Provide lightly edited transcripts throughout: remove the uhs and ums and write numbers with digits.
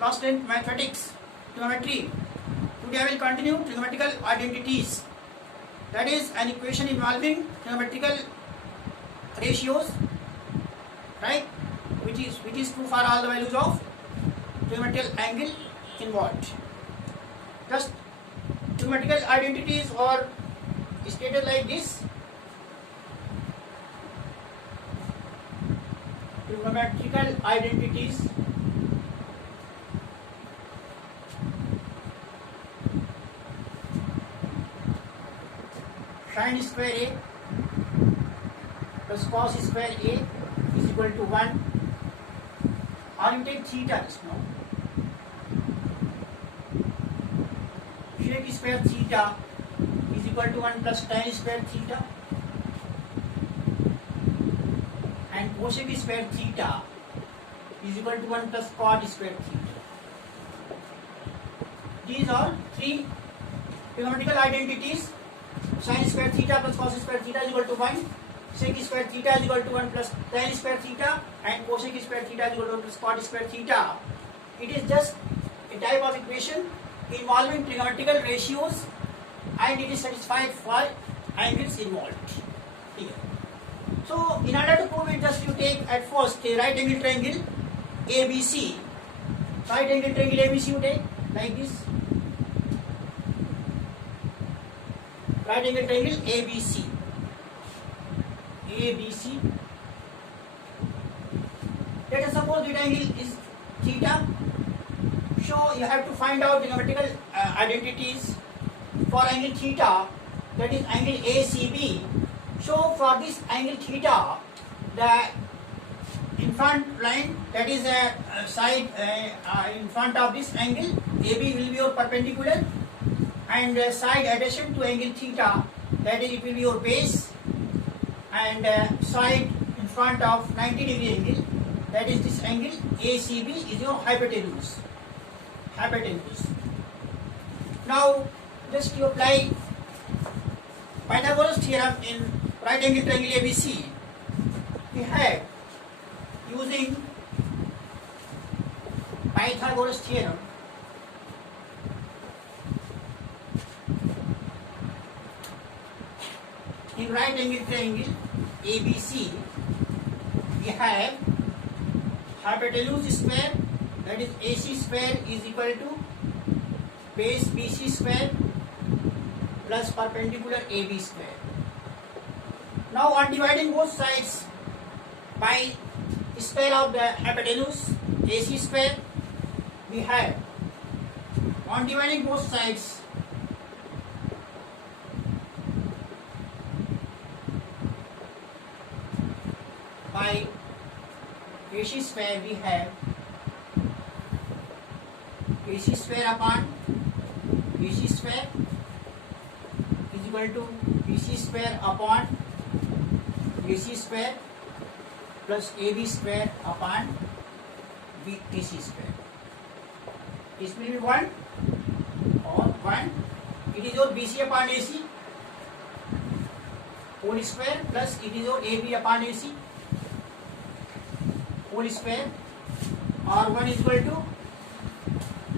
Class 10 Mathematics, Trigonometry. Today I will continue trigonometrical identities. That is an equation involving trigonometrical ratios, right? Which is true for all the values of trigonometrical angle involved. Just trigonometrical identities are stated like this. Trigonometrical identities sin square A plus cos square A is equal to 1. Or you take theta just now. Sec square theta is equal to 1 plus tan square theta. And cosec square theta is equal to 1 plus cot square theta. These are three trigonometrical identities. Sin square theta plus cos square theta is equal to 1. Sec square theta is equal to 1 plus tan square theta, and cosec square theta is equal to 1 plus cot square theta. It is just a type of equation involving trigonometrical ratios, and it is satisfied for angles involved here. So in order to prove it, just you take at first a right angle triangle ABC. Right angle triangle ABC you take like this. Right angle triangle ABC. ABC. Let us suppose the angle is theta. So you have to find out trigonometrical identities for angle theta, that is angle ACB. So for this angle theta, the in front line, that is a side in front of this angle AB will be your perpendicular, and side adjacent to angle theta, that is it will be your base, and side in front of 90 degree angle, that is this angle ACB, is your hypotenuse. Now just you apply Pythagoras theorem in right angle triangle ABC. We have, using Pythagoras theorem, in right angle triangle ABC, we have hypotenuse square, that is AC square, is equal to base BC square plus perpendicular AB square. Now on dividing both sides by square of the hypotenuse AC square, we have, on dividing both sides by AC square, we have AC square upon AC square is equal to BC square upon AC square plus AB square upon AC square. This will be 1 or 1. It is your BC upon AC whole square plus it is your AB upon AC whole square, or 1 is equal to,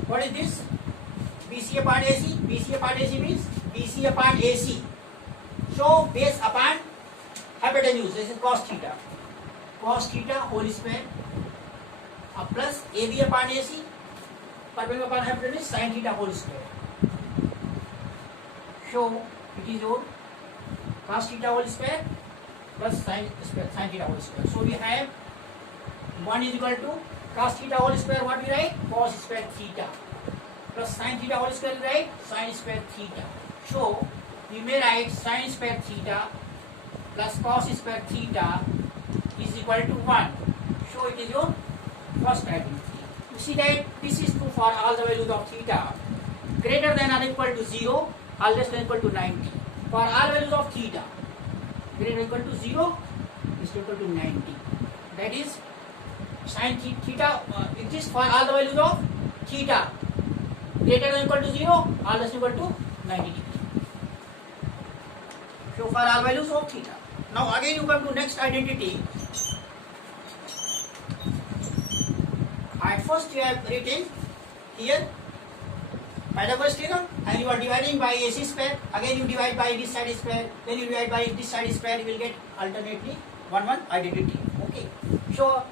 what is this? BC upon AC. BC upon AC means BC upon AC. So base upon hypotenuse, this is cos theta. Cos theta whole square plus AB upon AC, perpendicular upon hypotenuse, sin theta whole square. So it is your cos theta whole square plus sin theta whole square. So we have 1 is equal to cos theta whole square, what we write? Cos square theta plus sin theta whole square, we write sin square theta. So we may write sin square theta plus cos square theta is equal to 1. So it is your first identity. You see that this is true for all the values of theta greater than or equal to 0 or less than or equal to 90. For all values of theta greater than or equal to 0 is equal to 90. That is sin theta exists for all the values of theta greater than or equal to 0 or less than or equal to 90 degree. So for all values of theta. Now again you come to next identity. At first you have written here Pythagoras theorem, and you are dividing by AC square. Again you divide by this side square, then you divide by this side square. You will get alternately one identity. Okay. So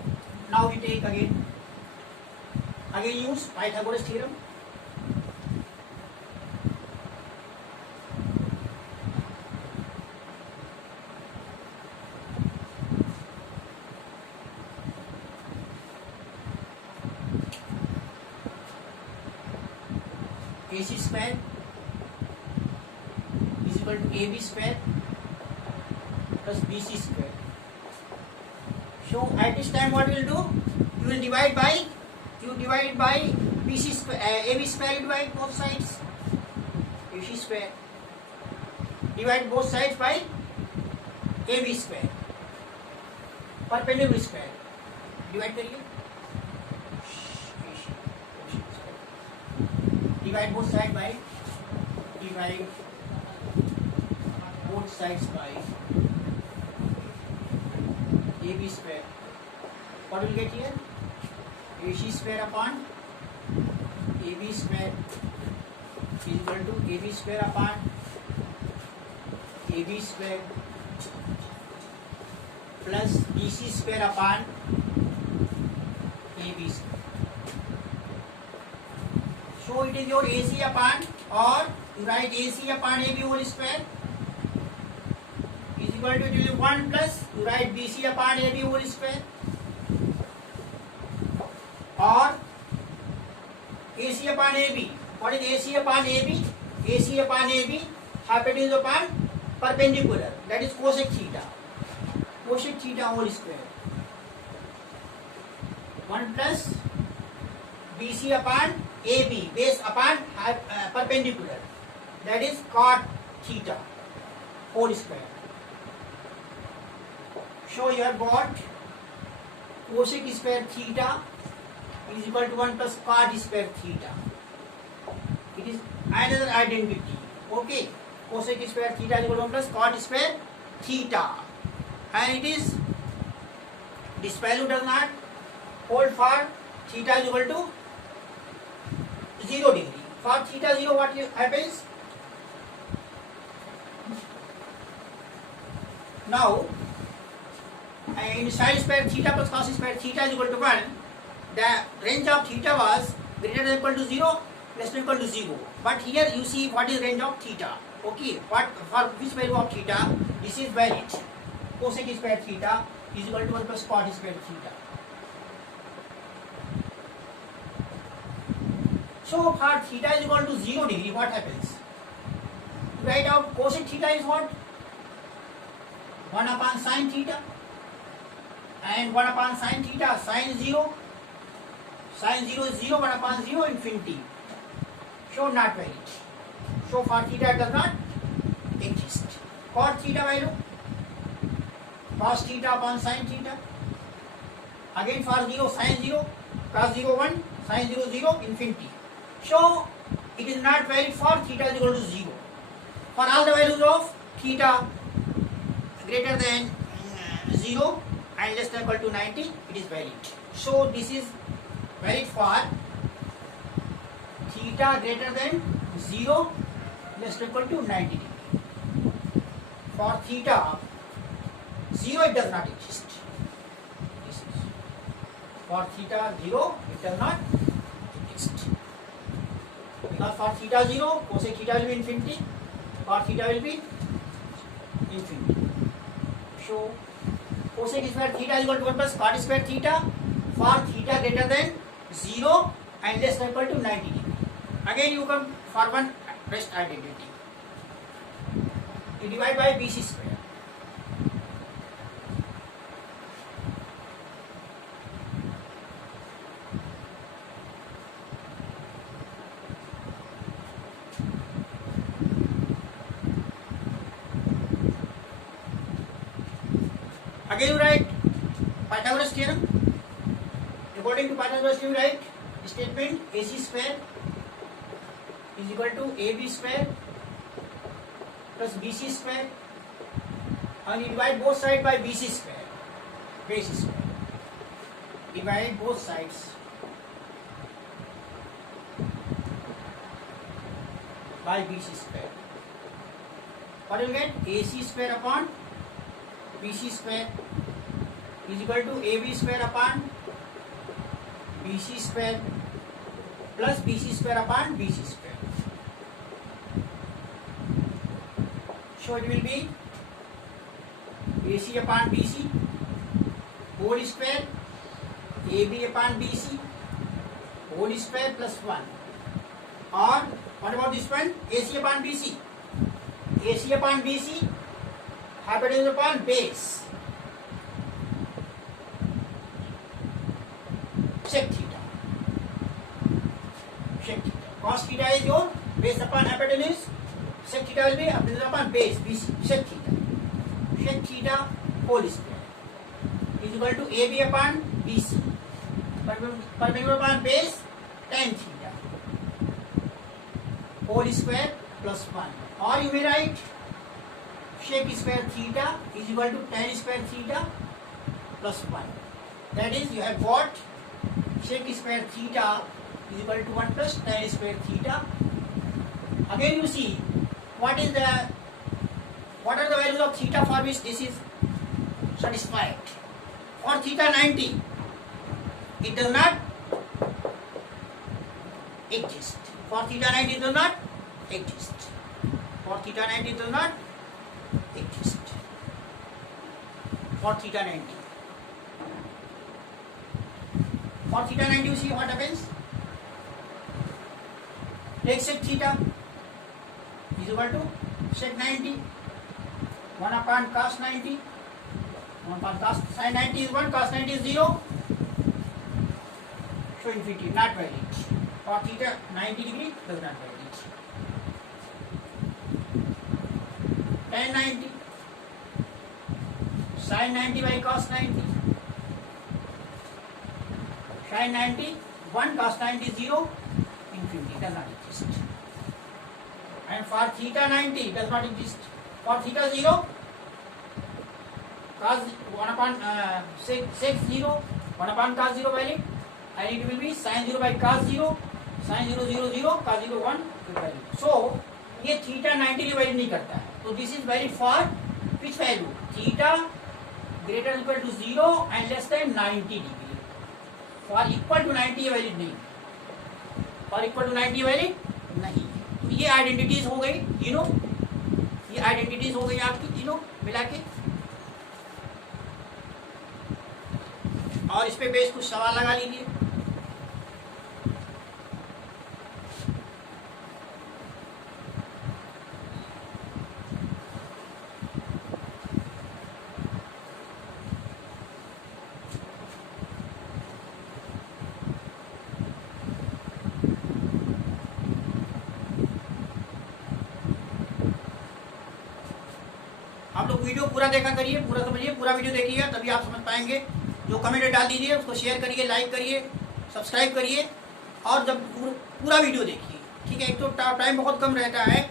now we take again use Pythagoras theorem. AC square is equal to AB square plus BC square. So at this time what you will do? You will divide by BC square, AB square. You divide both sides. AC square. Divide both sides by AB square. Perpendicular square. Divide करिए. Divide both sides by AB square. What will get here? AC square upon AB square is equal to AB square upon AB square plus BC square upon AB square. So it is your AC upon, or you write AC upon AB whole square is equal to, it will be 1 plus you write BC upon AB whole square, or AC upon AB. What is AC upon AB? AC upon AB, hypotenuse upon perpendicular, that is cosec theta. Cosec theta whole square. 1 plus BC upon AB, base upon perpendicular, that is cot theta whole square. So you have got cosec square theta is equal to 1 plus cot square theta. It is another identity. Okay, cosec square theta is equal to 1 plus cot square theta, and it is, this value does not hold for theta is equal to 0 degree. For theta 0, what happens? Now, in sin square theta plus cos square theta is equal to 1, the range of theta was greater than or equal to 0, less than or equal to 0. But here you see what is range of theta. Okay, what for which value of theta? This is valid. Cosec square theta is equal to 1 plus cot square theta. So for theta is equal to 0 degree, what happens? Write out cosec theta is what? 1 upon sin theta, and 1 upon sin theta, sin 0. Sin 0 is 0, 1 upon 0, infinity. So not valid. So for theta does not exist. Cot theta value, cos theta upon sin theta. Again for 0, sin 0, cos 0 1, sin 0 0, infinity. So it is not valid for theta is equal to 0. For all the values of theta greater than 0 and less than or equal to 90, it is valid. So this is valid for theta greater than 0, less than or equal to 90 degree. For theta 0, it does not exist. This is for theta 0, it does not exist. Because for theta 0, cosec theta will be infinity, for theta will be infinity. So cosec square theta is equal to 1 plus cot square theta for theta greater than 0 and less than or equal to 90 degree. Again you come for one rest identity. You divide by BC square. Again you write Pythagoras theorem. According to Pythagoras theorem, you write statement AC square is equal to AB square plus BC square, and you divide both sides by BC square, base square. Divide both sides by BC square. What you will get? AC square upon BC square is equal to AB square upon BC square plus BC square upon BC square. So it will be AC upon BC whole square, AB upon BC whole square plus 1. Or what about this one? AC upon BC. AC upon BC, hypotenuse upon base. Sec theta. Sec theta. Cos theta is your base upon hypotenuse. Sec theta will be hypotenuse upon base. BC. Sec theta. Sec theta whole square is equal to AB upon BC. Perpendicular upon base, tan theta whole square plus 1. Or you may write sec square theta is equal to tan square theta plus 1. That is, you have got sec square theta is equal to 1 plus tan square theta. Again you see what are the values of theta for which this is satisfied. For theta 90, it does not exist. For theta 90 it does not exist. For theta 90 does not exist. For theta 90. For theta 90 you see what happens. Take sec theta is equal to sec 90 1 upon cos 90 1 upon cos sin 90 is 1, cos 90 is 0. So infinity, not valid. For theta 90 degree does not valid. Tan 90 sin 90 by cos 90 sin 90 1, cos 90 0, infinity does not exist. And for theta 90 does not exist. For theta 0, cos 1 upon sec 0 1 upon cos 0 valid, and it will be sin 0 by cos 0 sin 0 0 0 cos 0 1 valid. So ये theta 90 की value नहीं करता है. तो this is valid for which value? Theta greater equal to 0 and less than 90 degree. For equal to 90 ये valid नहीं. For equal to 90 valid नहीं. तो ये आइडेंटिटीज हो गई तीनों. ये आइडेंटिटीज हो गई आपकी तीनों मिला के. और इस पे बेस कुछ सवाल लगा लीजिए. आप लोग वीडियो पूरा देखा करिए, पूरा समझिए, पूरा वीडियो देखिए तभी आप समझ पाएंगे. जो कमेंट डाल दीजिए उसको शेयर करिए, लाइक करिए, सब्सक्राइब करिए और जब पूरा वीडियो देखिए. ठीक है. एक तो टाइम बहुत कम रहता है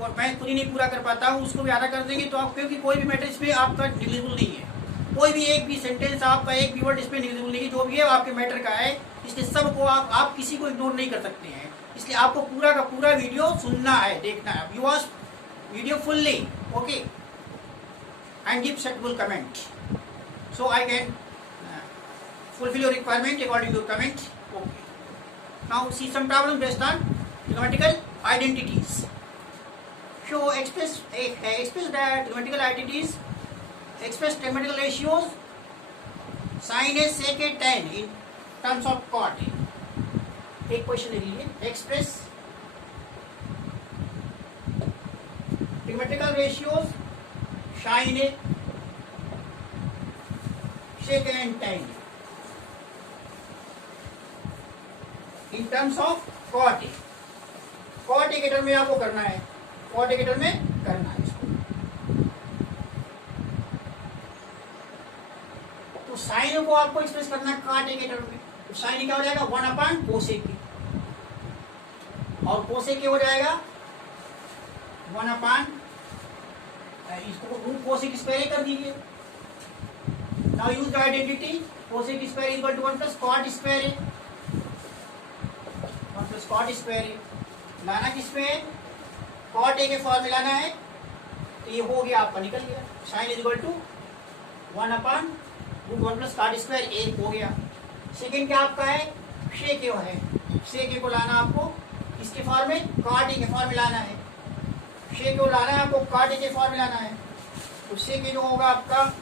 और मैं खुद ही नहीं पूरा कर पाता हूँ. उसको भी आधा कर देंगे तो आप, क्योंकि कोई भी मैटर इसमें आपका निगलिजिबल नहीं है. कोई भी एक भी सेंटेंस आपका, एक भी वर्ड इसमें निगलिजिबल नहीं है. जो भी है आपके मैटर का है. इसलिए सबको आप किसी को इग्नोर नहीं कर सकते हैं. इसलिए आपको पूरा का पूरा वीडियो सुनना है, देखना है. You watch video fully, okay, and give suitable comment so I can fulfill your requirement according to your comment. Okay. Now see some problems based on trigonometrical identities. So express the trigonometrical identities, express trigonometrical ratios sin a, sec a, tan in terms of cot a. एक question ले लीजिए. Express trigonometrical ratios sin a, sec a and tan in terms of cot a. cot a के term में आपको करना है. cot a के term में करना है इसको. तो साइन को आपको एक्सप्रेस करना है cot a के टर्म में. तो साइन क्या हो जाएगा? 1 अपॉन कोसेक के, और कोसेक क्या हो जाएगा? 1 अपॉन, इसको रूट कोसेक स्क्वायर कर दीजिए. Now use the identity. Cosec square equal to 1 plus cot square है. 1 प्लस कॉट स्क्वायर है. लाना किस पे? कॉट ए के फॉर्म में लाना है, तो ये हो गया आपका, निकल गया sine is equal to 1/√1 plus cot square A हो गया। सेकेंड क्या आपका है, शेक ए है, शेक ए को लाना आपको इसके फॉर्म में, कॉट ए के फॉर्म में लाना है। शेक ए लाना है आपको, कॉट ए के फॉर्म में लाना है, तो शेक ए जो होगा आपका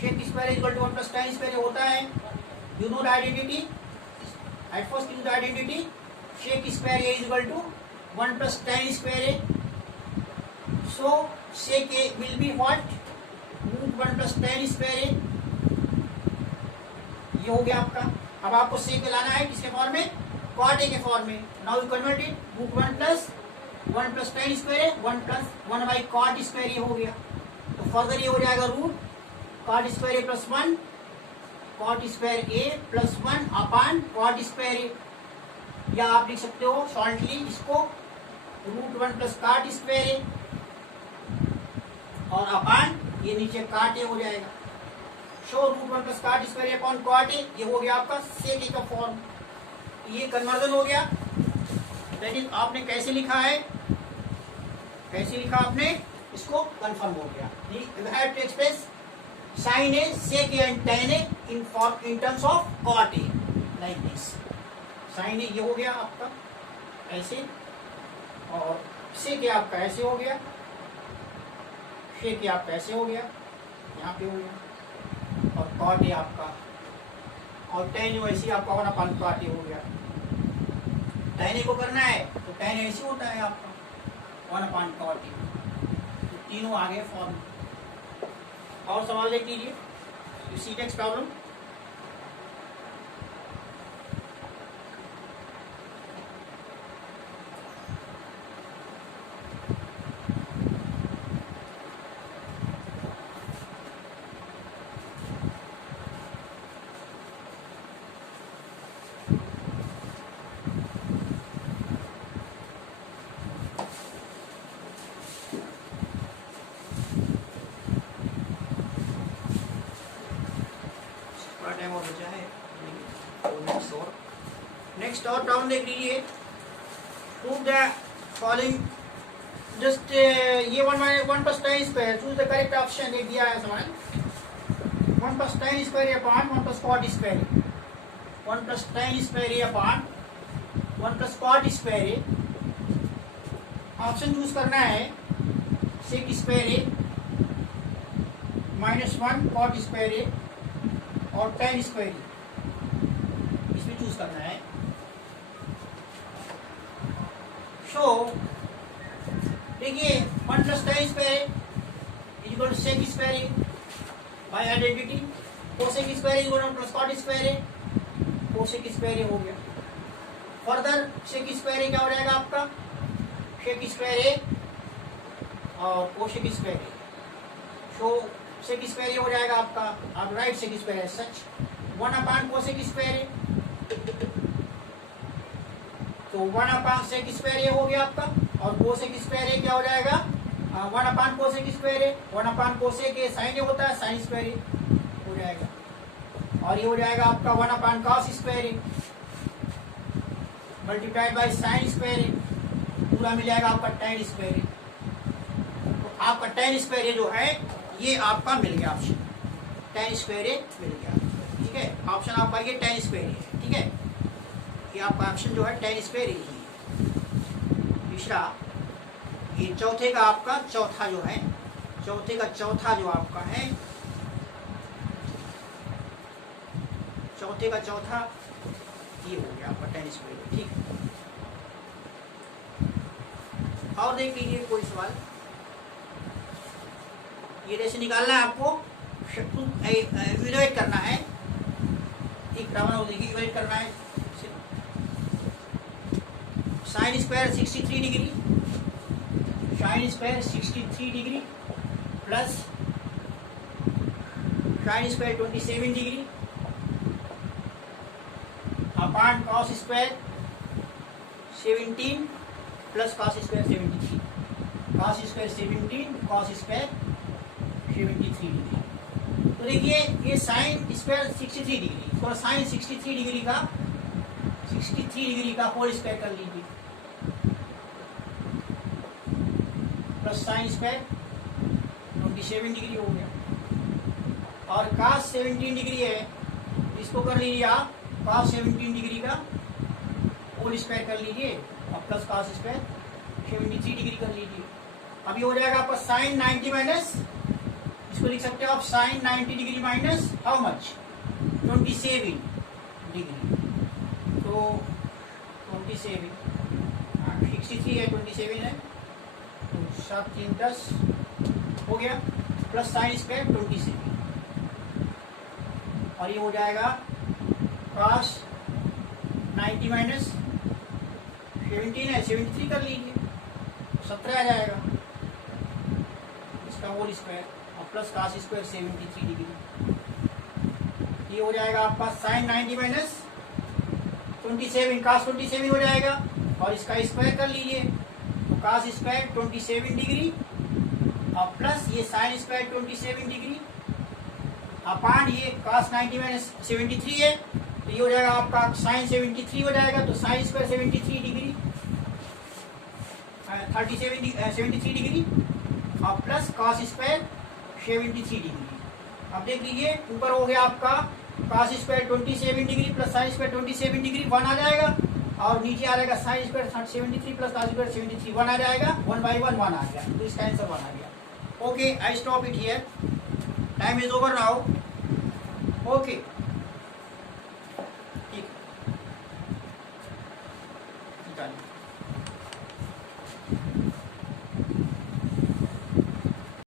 sec square is equal to 1 plus tan square होता है। You know the identity, at first use the identity, sec square A is equal to 1 plus tan square A, so sec A will be what, √1 plus tan square A, ये हो गया आपका। अब आपको shake लाना है किसके फॉर्म में, कॉट ए के फॉर्म में। Now you convert it, √1 plus 1 plus tan square 1 plus 1 by cot square, ये हो गया। तो फर्दर ये हो जाएगा root cot square A plus 1 cot square A plus 1 upon cot square A, या आप लिख सकते हो शॉर्टली इसको √1 प्लस कॉट स्क्वायर ए और अपान ये नीचे कॉट ए हो जाएगा। So √1 plus cot square A upon cot A, ये हो गया आपका सेक ए का फॉर्म। ये कन्वर्जन हो गया, दैट इज आपने कैसे लिखा है, कैसे लिखा आपने, इसको कंफर्म हो गया। You have to express sine A, sec A and tan A in terms of cot A, like this. Sine A ये हो गया आपका ऐसे, और सेक ए आपका ऐसे हो गया, शेक ए आपका ऐसे हो गया, यहाँ पे हो गया, और कॉट ए आपका, और tan ए वैसे आपका 1/cot ए हो गया। tan ए को करना है तो tan ए ऐसे होता है आपका 1/cot ए, तो तीनों आ गए फॉर्म। और सवाल देख लीजिए, you see next problem. Time और बचा है, नेक्स्ट और प्रॉब्लम देख लीजिए। प्रूव द फॉलोइंग, जस्ट ये 1 plus tan square, choose the correct option, ये दिया है सवाल। 1 plus tan square upon 1 plus cot square, 1 plus tan square upon 1 plus cot square. Option choose करना है सेक स्क्वायर ए -1 cot स्क्वायर ए और tan square, इसमें choose करना है। सो देखिए 1 plus tan square is equal to sec square by identity, cosec square is equal to plus cot square, cosec square हो गया। Further sec square क्या हो जाएगा आपका, सेक स्क्वायर और cosec square. So sec square हो जाएगा आपका, आप write sec square such 1/cosec square, तो 1/sec स्क्वायर हो गया आपका, और कोसेक स्क्वायर क्या हो जाएगा 1/cosec स्क्वायर, 1/cosec साइन होता है, साइन स्क्वायर हो जाएगा, और ये हो जाएगा आपका 1/cos square multiplied by sine square, पूरा मिल जाएगा आपका tan स्क्वायर। तो आपका tan स्क्वायर जो है ये आपका मिल गया ऑप्शन, tan स्क्वायर मिल गया, ठीक है। ऑप्शन आपका ये tan स्क्वायर है, ठीक है, ये आपका ऑप्शन जो है tan स्क्वायर ही है। तीसरा, ये चौथे का आपका चौथा जो है, चौथे का चौथा जो आपका है, चौथे का चौथा ये हो गया आपका tan स्क्वायर, ठीक। और देख लीजिए कोई सवाल, ये जैसे निकालना है आपको, इवेलुएट करना है, एक प्रॉब्लम देखिए, इवेलुएट करना है। Sine square 63 degree, sine square 63 degree plus sine square 27 degree अपान cos square 17 plus cos square 73, cos square 17 cos square 73 degree. तो देखिए ये साइन स्क्वायर 63 डिग्री, थोड़ा साइन 63 डिग्री का होल स्क्वायर कर लीजिए, प्लस साइन स्क्वायर 27 डिग्री हो गया। और cos 17 डिग्री है, इसको कर लीजिए आप cos 17 डिग्री का होल स्क्वायर कर लीजिए और प्लस cos स्क्वायर 73 डिग्री कर लीजिए। अभी हो जाएगा आपका साइन 90 माइनस, इसको लिख सकते हो आप sine 90 degree minus how much 27 degree. तो 27 63 है, 27 है, तो 7 3 10 हो गया, प्लस साइन स्क्वायर 27 और ये हो जाएगा cos 90 माइनस 17 है, 73 कर लीजिए तो 17 आ जाएगा इसका होल स्क्वायर और प्लस cos स्क्वायर 73 डिग्री। ये हो जाएगा आपका साइन 90 माइनस 27 cos 27 हो जाएगा और इसका स्क्वायर कर लीजिए तो cos स्क्वायर 27 डिग्री और प्लस ये साइन स्क्वायर 27 डिग्री अपान ये cos 90 माइनस 73 है, तो ये हो जाएगा आपका साइन 73 हो जाएगा, तो साइन स्क्वायर 73 डिग्री 73 डिग्री और प्लस cos स्क्वायर 73 डिग्री। अब देख लीजिए ऊपर हो गया आपका cos square 27 degree plus sine square 27 degree 1 आ जाएगा और नीचे आ जाएगा sine square 73 plus cos square 73 1 आ जाएगा, 1 by 1 1 आ गया, तो इसका आंसर 1 आ गया। Okay, I stop it here, time is over now. Okay.